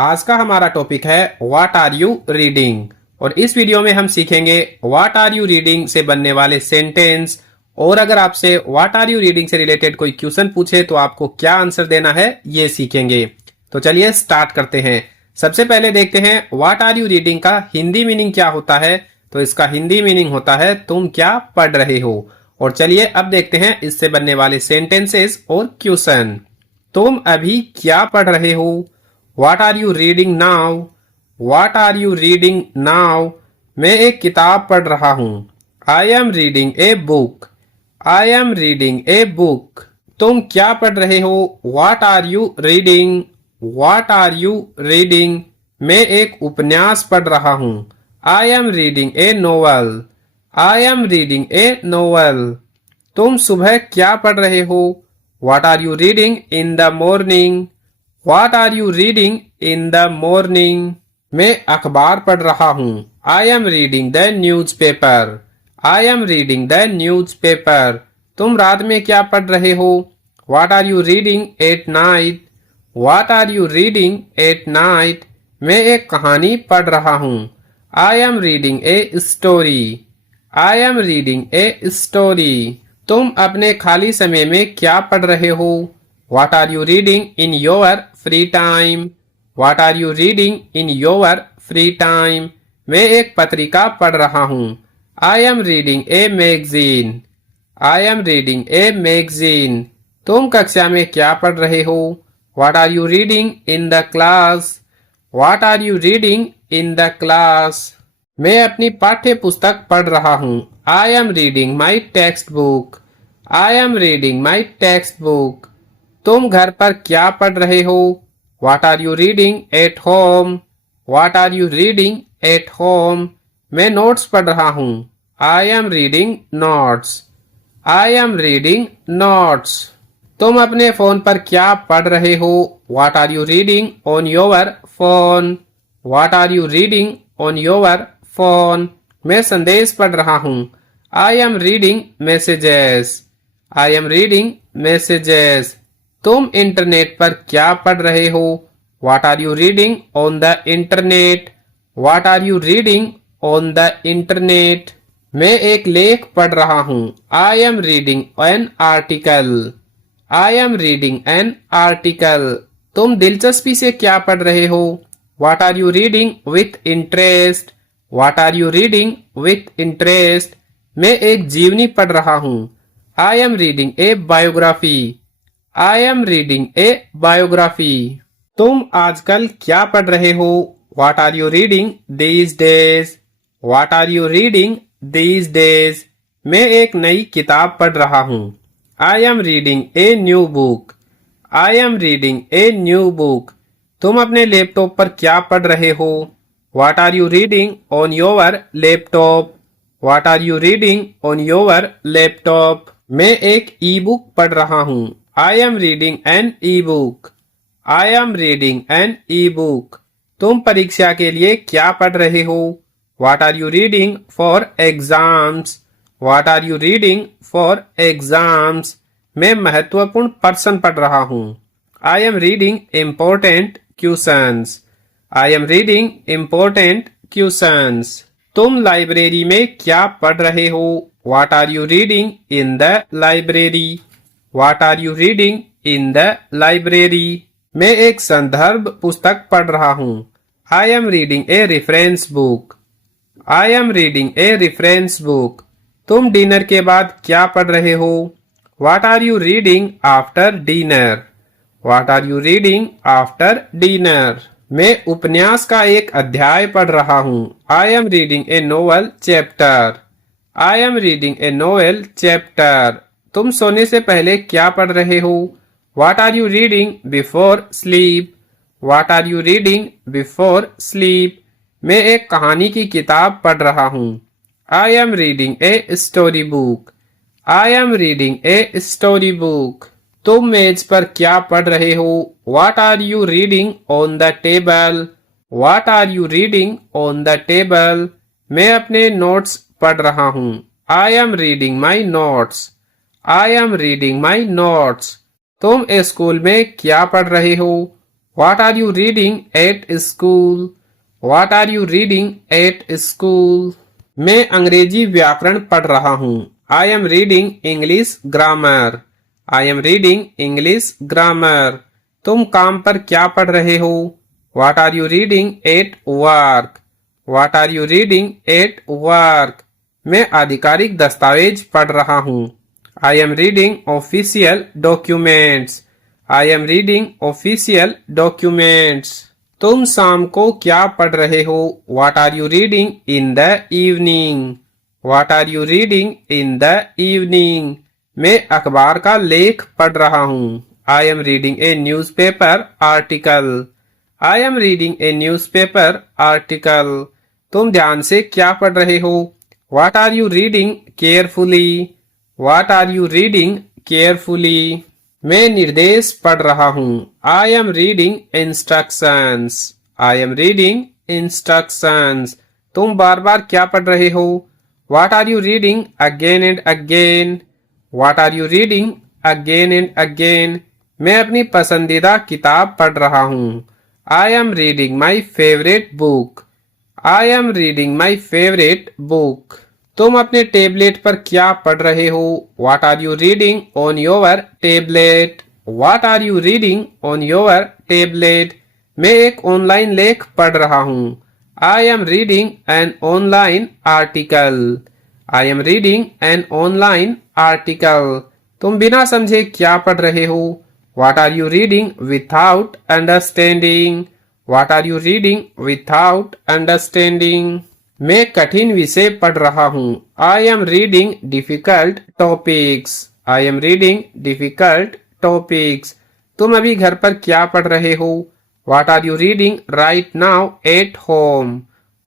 आज का हमारा टॉपिक है व्हाट आर यू रीडिंग। और इस वीडियो में हम सीखेंगे व्हाट आर यू रीडिंग से बनने वाले सेंटेंस। और अगर आपसे व्हाट आर यू रीडिंग से रिलेटेड कोई क्वेश्चन पूछे तो आपको क्या आंसर देना है ये सीखेंगे। तो चलिए स्टार्ट करते हैं। सबसे पहले देखते हैं व्हाट आर यू रीडिंग का हिंदी मीनिंग क्या होता है। तो इसका हिंदी मीनिंग होता है तुम क्या पढ़ रहे हो। और चलिए अब देखते हैं इससे बनने वाले सेंटेंसेस और क्वेश्चन। तुम अभी क्या पढ़ रहे हो। What are you reading now? What are you reading now? मैं एक किताब पढ़ रहा हूँ। I am reading a book. I am reading a book. तुम क्या पढ़ रहे हो। What are you reading? What are you reading? मैं एक उपन्यास पढ़ रहा हूँ। I am reading a novel. I am reading a novel. तुम सुबह क्या पढ़ रहे हो। What are you reading in the morning? What are you reading in the morning? मैं अखबार पढ़ रहा हूँ। I am reading the newspaper. I am reading the newspaper. तुम रात में क्या पढ़ रहे हो। What are you reading at night? What are you reading at night? मैं एक कहानी पढ़ रहा हूँ। I am reading a story. I am reading a story. तुम अपने खाली समय में क्या पढ़ रहे हो। What are you reading in your free time? What are you reading in your free time? मैं एक पत्रिका पढ़ रहा हूँ। I am reading a magazine. I am reading a magazine. तुम कक्षा में क्या पढ़ रहे हो। What are you reading in the class? What are you reading in the class? मैं अपनी पाठ्य पुस्तक पढ़ रहा हूँ। I am reading my textbook. I am reading my textbook. तुम घर पर क्या पढ़ रहे हो। What are you reading at home? What are you reading at home? मैं नोट्स पढ़ रहा हूँ। I am reading notes. I am reading notes. तुम अपने फोन पर क्या पढ़ रहे हो। What are you reading on your phone? What are you reading on your phone? मैं संदेश पढ़ रहा हूँ। I am reading messages. I am reading messages. तुम इंटरनेट पर क्या पढ़ रहे हो। What are you reading on the internet? What are you reading on the internet? मैं एक लेख पढ़ रहा हूँ। I am reading an article. I am reading an article. तुम दिलचस्पी से क्या पढ़ रहे हो। What are you reading with interest? What are you reading with interest? मैं एक जीवनी पढ़ रहा हूँ। I am reading a biography. I am reading a biography. तुम आजकल क्या पढ़ रहे हो। What are you reading these days? What are you reading these days? मैं एक नई किताब पढ़ रहा हूँ। I am reading a new book. I am reading a new book. तुम अपने लैपटॉप पर क्या पढ़ रहे हो। What are you reading on your laptop? What are you reading on your laptop? मैं एक ई बुक पढ़ रहा हूँ। I am reading an e-book. I am reading an e-book. तुम परीक्षा के लिए क्या पढ़ रहे हो। What are you reading for exams? What are you reading for exams? मैं महत्वपूर्ण प्रश्न पढ़ रहा हूँ। I am reading important questions. I am reading important questions. तुम लाइब्रेरी में क्या पढ़ रहे हो। What are you reading in the library? What are you reading in the library? मैं एक संदर्भ पुस्तक पढ़ रहा हूँ। I am reading a reference book. I am reading a reference book. तुम डिनर के बाद क्या पढ़ रहे हो। What are you reading after dinner? What are you reading after dinner? मैं उपन्यास का एक अध्याय पढ़ रहा हूँ। I am reading a novel chapter. I am reading a novel chapter. तुम सोने से पहले क्या पढ़ रहे हो। What are you reading before sleep? What are you reading before sleep? मैं एक कहानी की किताब पढ़ रहा हूँ। I am reading a story book. I am reading a story book. तुम मेज पर क्या पढ़ रहे हो। What are you reading on the table? What are you reading on the table? मैं अपने नोट्स पढ़ रहा हूँ। I am reading my notes. I am reading my notes. तुम स्कूल में क्या पढ़ रहे हो। What are you reading at school? What are you reading at school? मैं अंग्रेजी व्याकरण पढ़ रहा हूँ. I am reading English grammar. I am reading English grammar. तुम काम पर क्या पढ़ रहे हो? What are you reading at work? What are you reading at work? मैं आधिकारिक दस्तावेज पढ़ रहा हूँ. I am reading official documents. I am reading official documents. तुम शाम को क्या पढ़ रहे हो? What are you reading in the evening? What are you reading in the evening? मैं अखबार का लेख पढ़ रहा हूँ. I am reading a newspaper article. I am reading a newspaper article. तुम ध्यान से क्या पढ़ रहे हो? What are you reading carefully? What are you reading carefully? मैं निर्देश पढ़ रहा हूँ. I am reading instructions. I am reading instructions. तुम बार बार क्या पढ़ रहे हो? What are you reading again and again? What are you reading again and again? मैं अपनी पसंदीदा किताब पढ़ रहा हूँ. I am reading my favorite book. I am reading my favorite book. तुम अपने टेबलेट पर क्या पढ़ रहे हो? What are you reading on your tablet? What are you reading on your tablet? मैं एक ऑनलाइन लेख पढ़ रहा हूँ. I am reading an online article. I am reading an online article. तुम बिना समझे क्या पढ़ रहे हो? What are you reading without understanding? What are you reading without understanding? मैं कठिन विषय पढ़ रहा हूँ. I am reading difficult topics. I am reading difficult topics. तुम अभी घर पर क्या पढ़ रहे हो? What are you reading right now at home?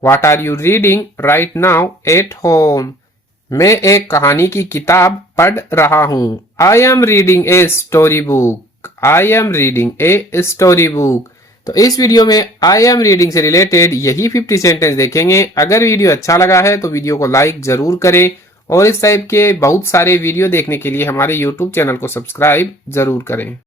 What are you reading right now at home? मैं एक कहानी की किताब पढ़ रहा हूँ. I am reading a story book. I am reading a story book. तो इस वीडियो में आई एम रीडिंग से रिलेटेड यही 50 सेंटेंस देखेंगे. अगर वीडियो अच्छा लगा है तो वीडियो को लाइक जरूर करें और इस टाइप के बहुत सारे वीडियो देखने के लिए हमारे यूट्यूब चैनल को सब्सक्राइब जरूर करें.